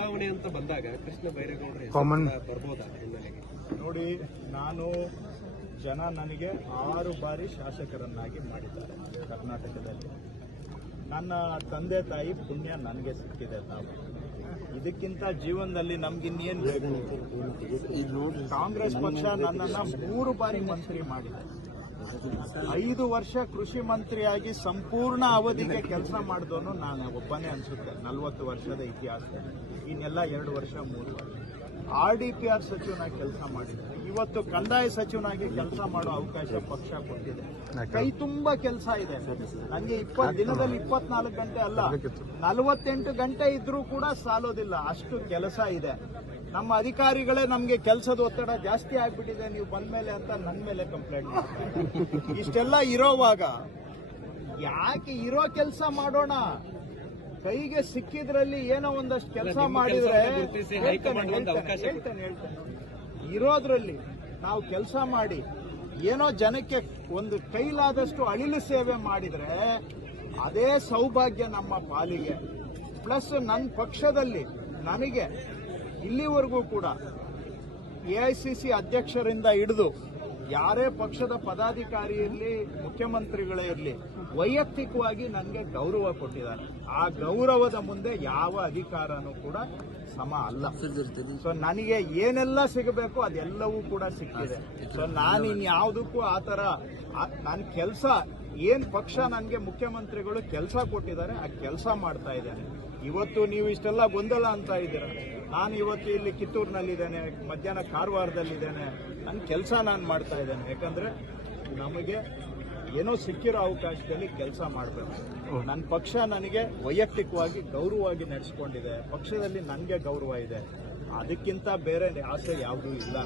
ಚುನಾವಣೆ ಅಂತ ಬಂದಾಗ ಕೃಷ್ಣ ಬೈರೇಗೌಡರು ಬರ್ಬೋದಾ ಹಿನ್ನೆಲೆಗೆ? ನೋಡಿ, ನಾನು ಜನ ನನಗೆ 6 ಬಾರಿ ಶಾಸಕರನ್ನಾಗಿ ಮಾಡಿದ್ದಾರೆ ಕರ್ನಾಟಕದಲ್ಲಿ. ನನ್ನ ತಂದೆ ತಾಯಿ ಪುಣ್ಯ ನನಗೆ ಸಿಕ್ಕಿದೆ. ತಾವು ಇದಕ್ಕಿಂತ ಜೀವನದಲ್ಲಿ ನಮ್ಗಿನ್ನೇನು ಬೇಕು? ಕಾಂಗ್ರೆಸ್ ಪಕ್ಷ ನನ್ನನ್ನ 3 ಬಾರಿ ಮಂತ್ರಿ ಮಾಡಿದೆ. 5 ವರ್ಷ ಕೃಷಿ ಮಂತ್ರಿಯಾಗಿ ಸಂಪೂರ್ಣ ಅವಧಿಗೆ ಕೆಲಸ ಮಾಡಿದವನು ನಾನು ಒಬ್ಬನೇ ಅನ್ಸುತ್ತೆ 40 ವರ್ಷದ ಇತಿಹಾಸ. ಇನ್ನೆಲ್ಲ 2 ವರ್ಷ 3 ವರ್ಷ RDPR ಸಚಿವನಾಗಿ ಕೆಲಸ ಮಾಡಿದೆ. ಇವತ್ತು ಕಂದಾಯ ಸಚಿವನಾಗಿ ಕೆಲಸ ಮಾಡೋ ಅವಕಾಶ ಪಕ್ಷ ಕೊಟ್ಟಿದೆ. ಕೈ ತುಂಬಾ ಕೆಲಸ ಇದೆ ನನಗೆ. ದಿನದಲ್ಲಿ 24 ಗಂಟೆ ಅಲ್ಲ, 48 ಗಂಟೆ ಇದ್ರೂ ಕೂಡ ಸಾಲೋದಿಲ್ಲ, ಅಷ್ಟು ಕೆಲಸ ಇದೆ. ನಮ್ಮ ಅಧಿಕಾರಿಗಳೇ ನಮ್ಗೆ ಕೆಲಸದ ಒತ್ತಡ ಜಾಸ್ತಿ ಆಗ್ಬಿಟ್ಟಿದೆ ನೀವು ಬಂದ್ಮೇಲೆ ಅಂತ ನನ್ನ ಮೇಲೆ ಕಂಪ್ಲೇಂಟ್ ಮಾಡ್ತಾರೆ. ಇಷ್ಟೆಲ್ಲ ಇರೋವಾಗ ಯಾಕೆ ಇರೋ ಕೆಲಸ ಮಾಡೋಣ? ಕೈಗೆ ಸಿಕ್ಕಿದ್ರಲ್ಲಿ ಏನೋ ಒಂದಷ್ಟು ಕೆಲಸ ಮಾಡಿದ್ರೆ ಹೇಳ್ತೇನೆ. ಇರೋದ್ರಲ್ಲಿ ನಾವು ಕೆಲಸ ಮಾಡಿ ಏನೋ ಜನಕ್ಕೆ ಒಂದು ಕೈಲಾದಷ್ಟು ಅಳಿಲು ಸೇವೆ ಮಾಡಿದ್ರೆ ಅದೇ ಸೌಭಾಗ್ಯ ನಮ್ಮ ಪಾಲಿಗೆ. ಪ್ಲಸ್ ನನ್ನ ಪಕ್ಷದಲ್ಲಿ ನನಗೆ ಇಲ್ಲಿವರೆಗೂ ಕೂಡ AICC ಅಧ್ಯಕ್ಷರಿಂದ ಹಿಡಿದು ಯಾರೇ ಪಕ್ಷದ ಪದಾಧಿಕಾರಿ ಇರಲಿ, ಮುಖ್ಯಮಂತ್ರಿಗಳೇ ಇರಲಿ, ವೈಯಕ್ತಿಕವಾಗಿ ನನಗೆ ಗೌರವ ಕೊಟ್ಟಿದ್ದಾರೆ. ಆ ಗೌರವದ ಮುಂದೆ ಯಾವ ಅಧಿಕಾರನೂ ಕೂಡ ಸಮ ಅಲ್ಲ. ಸೊ ನನಗೆ ಏನೆಲ್ಲ ಸಿಗಬೇಕು ಅದೆಲ್ಲವೂ ಕೂಡ ಸಿಕ್ಕಿದೆ. ಸೊ ನಾನು ಇನ್ಯಾವುದಕ್ಕೂ ಆ ಥರ ನನ್ನ ಕೆಲಸ ಏನ್ ಪಕ್ಷ ನನಗೆ ಮುಖ್ಯಮಂತ್ರಿಗಳು ಕೆಲಸ ಕೊಟ್ಟಿದ್ದಾರೆ ಆ ಕೆಲಸ ಮಾಡ್ತಾ ಇದ್ದೇನೆ. ಇವತ್ತು ನೀವು ಇಷ್ಟೆಲ್ಲ ಗೊಂದಲ ಅಂತ ಇದ್ದೀರ. ನಾನು ಇವತ್ತು ಇಲ್ಲಿ ಕಿತ್ತೂರಿನಲ್ಲಿದ್ದೇನೆ, ಮಧ್ಯಾಹ್ನ ಕಾರವಾರದಲ್ಲಿದ್ದೇನೆ. ನನ್ನ ಕೆಲಸ ನಾನು ಮಾಡ್ತಾ ಇದ್ದೇನೆ. ಯಾಕಂದ್ರೆ ನಮಗೆ ಏನೋ ಸಿಕ್ಕಿರೋ ಅವಕಾಶದಲ್ಲಿ ಕೆಲಸ ಮಾಡಬೇಕು. ನನ್ನ ಪಕ್ಷ ನನಗೆ ವೈಯಕ್ತಿಕವಾಗಿ ಗೌರವವಾಗಿ ನಡೆಸಿಕೊಂಡಿದೆ. ಪಕ್ಷದಲ್ಲಿ ನನಗೆ ಗೌರವ ಇದೆ. ಅದಕ್ಕಿಂತ ಬೇರೆ ಆಸೆ ಯಾವುದೂ ಇಲ್ಲ.